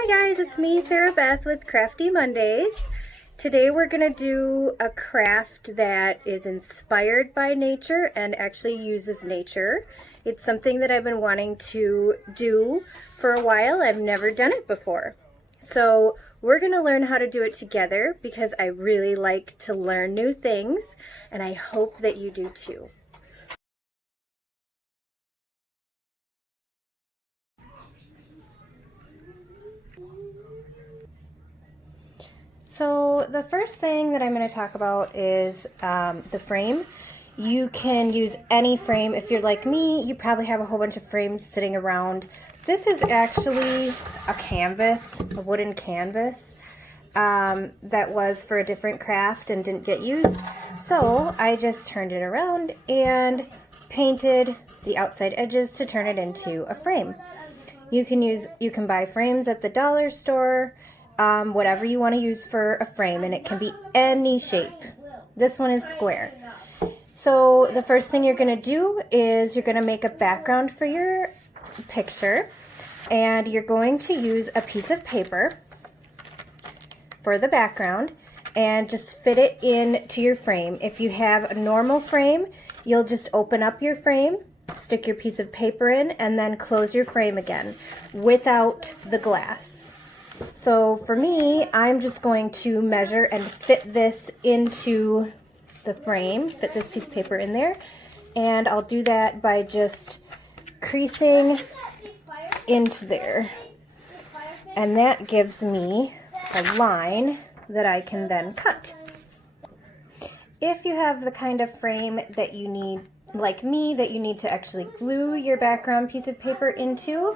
Hi guys, it's me, Sarah Beth with Crafty Mondays. Today we're going to do a craft that is inspired by nature and actually uses nature. It's something that I've been wanting to do for a while. I've never done it before. So we're going to learn how to do it together because I really like to learn new things, and I hope that you do too. So the first thing that I'm going to talk about is the frame. You can use any frame. If you're like me, you probably have a whole bunch of frames sitting around. This is actually a canvas, a wooden canvas that was for a different craft and didn't get used. So I just turned it around and painted the outside edges to turn it into a frame. You can buy frames at the dollar store. Whatever you want to use for a frame, and it can be any shape. This one is square. So the first thing you're going to do is you're going to make a background for your picture, and you're going to use a piece of paper for the background and just fit it into your frame. If you have a normal frame, you'll just open up your frame, stick your piece of paper in, and then close your frame again without the glass. So for me, I'm just going to measure and fit this into the frame, fit this piece of paper in there, and I'll do that by just creasing into there. And that gives me a line that I can then cut. If you have the kind of frame that you need, like me, that you need to actually glue your background piece of paper into,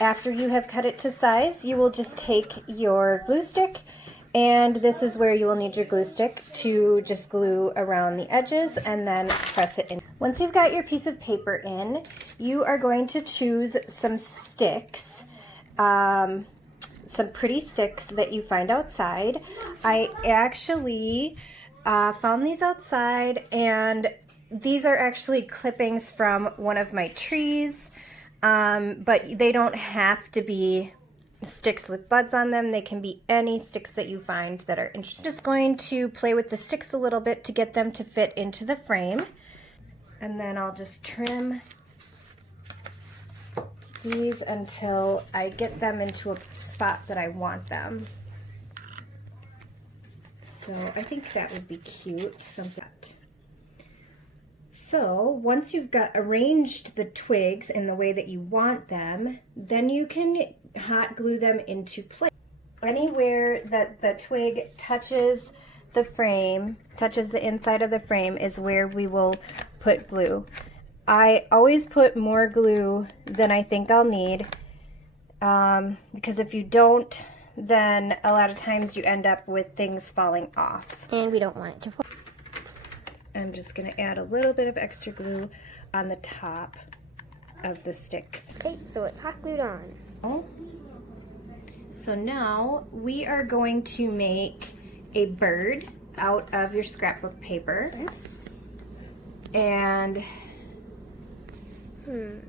after you have cut it to size, you will just take your glue stick, and this is where you will need your glue stick to just glue around the edges and then press it in. Once you've got your piece of paper in, you are going to choose some sticks, some pretty sticks that you find outside. I actually found these outside, and these are actually clippings from one of my trees. But they don't have to be sticks with buds on them. They can be any sticks that you find that are interesting. Just going to play with the sticks a little bit to get them to fit into the frame. And then I'll just trim these until I get them into a spot that I want them. So I think that would be cute, something like that. So once you've got arranged the twigs in the way that you want them, then you can hot glue them into place. Anywhere that the twig touches the frame, touches the inside of the frame, is where we will put glue. I always put more glue than I think I'll need, because if you don't, then a lot of times you end up with things falling off. And we don't want it to fall. I'm just going to add a little bit of extra glue on the top of the sticks. Okay, so it's hot glued on. So now we are going to make a bird out of your scrapbook paper. And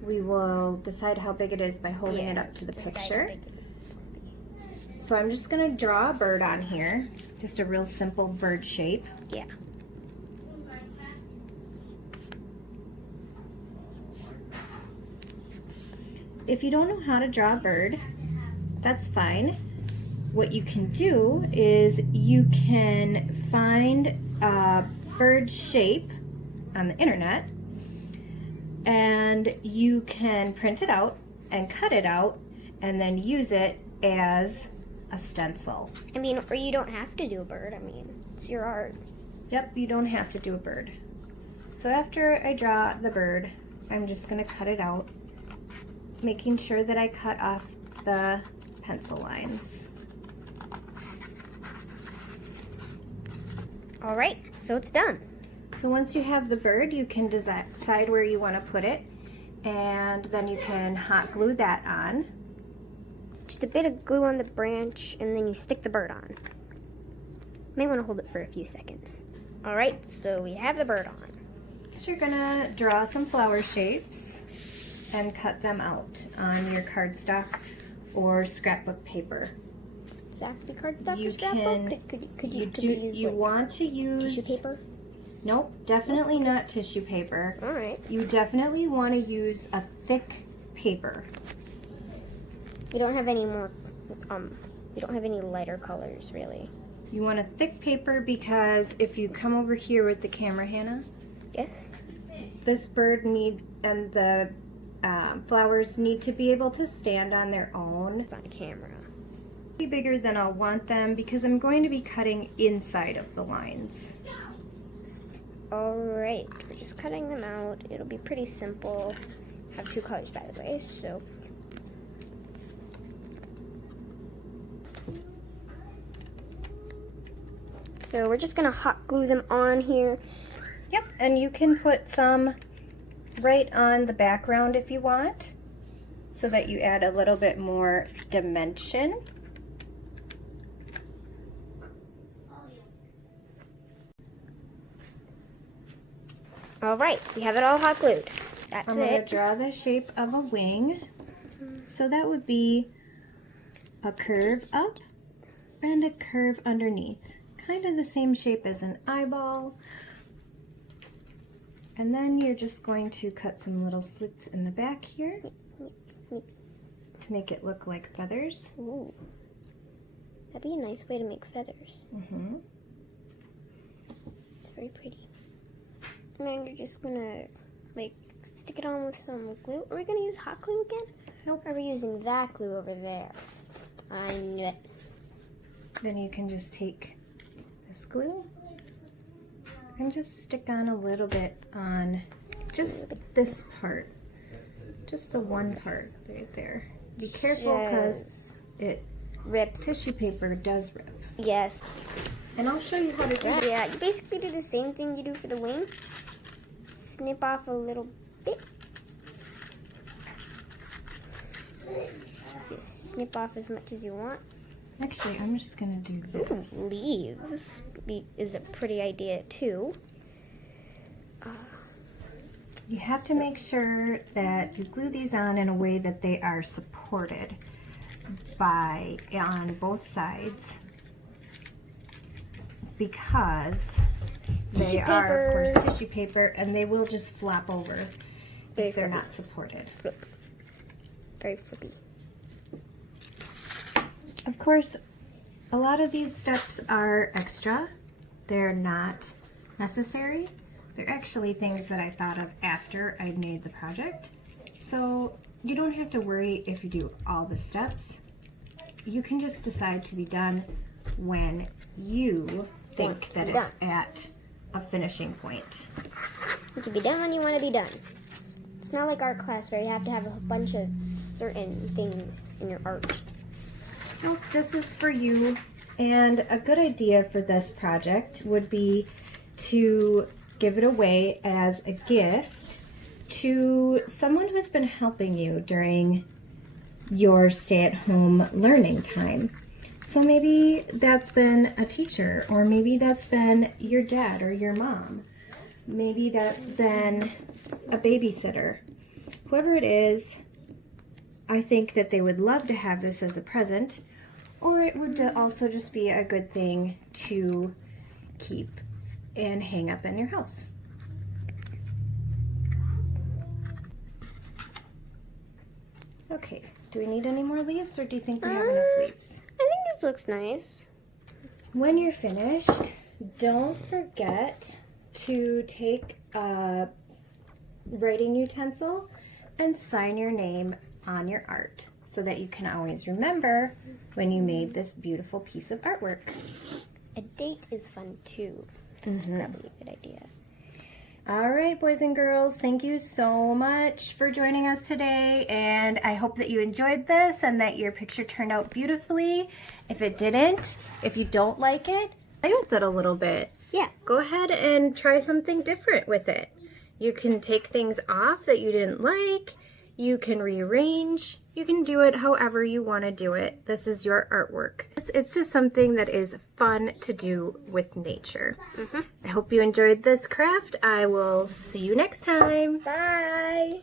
we will decide how big it is by holding it up to the picture. So I'm just going to draw a bird on here, just a real simple bird shape. Yeah. If you don't know how to draw a bird, that's fine. What you can do is you can find a bird shape on the internet, and you can print it out and cut it out and then use it as a stencil. I mean, or you don't have to do a bird. I mean, it's your art. Yep, you don't have to do a bird. So after I draw the bird, I'm just going to cut it out, making sure that I cut off the pencil lines. All right, so it's done. So once you have the bird, you can decide where you want to put it, and then you can hot glue that on. Just a bit of glue on the branch, and then you stick the bird on. May want to hold it for a few seconds. All right, so we have the bird on. So you're gonna draw some flower shapes and cut them out on your cardstock or scrapbook paper. Exactly, cardstock You or scrapbook? can- Could you use you like, want to use tissue paper? Nope, definitely not tissue paper. All right. You definitely want to use a thick paper. We don't have any more. We don't have any lighter colors, really. You want a thick paper because if you come over here with the camera, Hannah, Yes. this bird and the flowers need to be able to stand on their own. It's on camera. Be bigger than I'll want them because I'm going to be cutting inside of the lines. All right, we're just cutting them out. It'll be pretty simple. Have two colors, by the way. So we're just gonna hot glue them on here. Yep, and you can put some right on the background if you want, so that you add a little bit more dimension. All right, we have it all hot glued. That's I'm going to it. draw the shape of a wing. So that would be a curve up and a curve underneath. Kind of the same shape as an eyeball. And then you're just going to cut some little slits in the back here to make it look like feathers. Ooh. That'd be a nice way to make feathers. It's very pretty. And then you're just gonna like stick it on with some glue. Are we gonna use hot glue again? Nope. Are we using that glue over there? I knew it. Then you can just take this glue and just stick on a little bit on just this part. Just the one part right there. Be careful because it Rips. tissue paper does rip. Yes. And I'll show you how to do it. Yeah, you basically do the same thing you do for the wing. Snip off a little bit. Just snip off as much as you want. Actually, I'm just gonna do this. Leaves is a pretty idea too. You have to make sure that you glue these on in a way that they are supported on both sides, because they are, of course, tissue paper, and they will just flop over if they're not supported. Flip. Very flippy. Of course, a lot of these steps are extra. They're not necessary. They're actually things that I thought of after I made the project. So you don't have to worry if you do all the steps. You can just decide to be done when you think that it's at a finishing point. You can be done when you want to be done. It's not like art class where you have to have a bunch of certain things in your art. Nope, this is for you. And a good idea for this project would be to give it away as a gift to someone who's been helping you during your stay-at-home learning time. So maybe that's been a teacher, or maybe that's been your dad or your mom. Maybe that's been a babysitter. Whoever it is, I think that they would love to have this as a present, or it would also just be a good thing to keep and hang up in your house. Okay, do we need any more leaves, or do you think we have enough leaves? I think this looks nice. When you're finished, don't forget to take a writing utensil and sign your name on your art so that you can always remember when you made this beautiful piece of artwork. A date is fun too. That's probably a good idea. All right, boys and girls, thank you so much for joining us today, and I hope that you enjoyed this and that your picture turned out beautifully. If it didn't, if you don't like it, play with it a little bit. Yeah. Go ahead and try something different with it. You can take things off that you didn't like. You can rearrange. You can do it however you want to do it. This is your artwork. It's just something that is fun to do with nature. I hope you enjoyed this craft. I will see you next time. Bye.